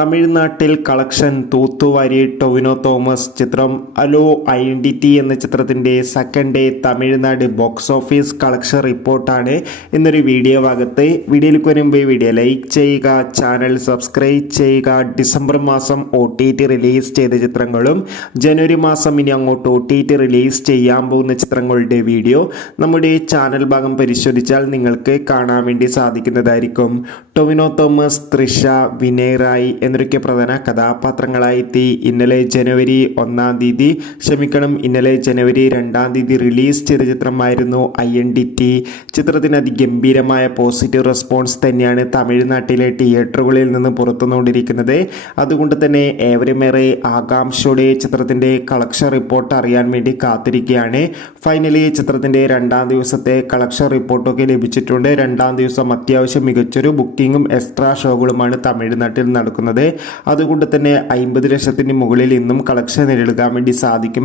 തമിഴ്നാട്ടിൽ കളക്ഷൻ തൂത്തുവാരി ടൊവിനോ തോമസ്. ചിത്രം hello identity എന്ന ചിത്രത്തിൻ്റെ second day Tamil Nadu box office collection റിപ്പോർട്ടാണ് ഇന്നൊരു വീഡിയോ ഭാഗത്ത്. വീഡിയോയിലേക്ക് വരുമ്പോൾ വീഡിയോ ലൈക്ക് ചെയ്യുക, ചാനൽ സബ്സ്ക്രൈബ് ചെയ്യുക. ഡിസംബർ മാസം OTT റിലീസ് ചെയ്ത ചിത്രങ്ങളും ജനുവരി മാസം ഇനി അങ്ങോട്ട് OTT റിലീസ് ചെയ്യാൻ പോകുന്ന ചിത്രങ്ങളുടെ വീഡിയോ നമ്മുടെ ചാനൽ ഭാഗം പരിശോധിച്ചാൽ നിങ്ങൾക്ക് കാണാൻ വേണ്ടി സാധിക്കുന്നതായിരിക്കും. ടൊവിനോ തോമസ്, തൃഷ, വിനയ് റായ് എന്നൊക്കെ പ്രധാന കഥാപാത്രങ്ങളായെത്തി. ഇന്നലെ ജനുവരി 2 റിലീസ് ചെയ്ത ചിത്രമായിരുന്നു ഐഡന്റിറ്റി. ചിത്രത്തിന് അതിഗംഭീരമായ പോസിറ്റീവ് റെസ്പോൺസ് തന്നെയാണ് തമിഴ്നാട്ടിലെ തിയേറ്ററുകളിൽ നിന്ന് പുറത്തുകൊണ്ടിരിക്കുന്നത്. അതുകൊണ്ട് തന്നെ ഏവരുമേറെ ആകാംക്ഷയോടെ ചിത്രത്തിൻ്റെ കളക്ഷൻ റിപ്പോർട്ട് അറിയാൻ വേണ്ടി കാത്തിരിക്കുകയാണ്. ഫൈനലി ചിത്രത്തിൻ്റെ 2ാം ദിവസത്തെ കളക്ഷൻ റിപ്പോർട്ടൊക്കെ ലഭിച്ചിട്ടുണ്ട്. 2ാം ദിവസം അത്യാവശ്യം മികച്ചൊരു ബുക്കിങ്ങും എക്സ്ട്രാ ഷോകളുമാണ് തമിഴ്നാട്ടിൽ നടക്കുന്നത്. അതുകൊണ്ട് തന്നെ 50 ലക്ഷത്തിന് മുകളിൽ ഇന്നും കളക്ഷൻ നേടിയെടുക്കാൻ വേണ്ടി സാധിക്കും.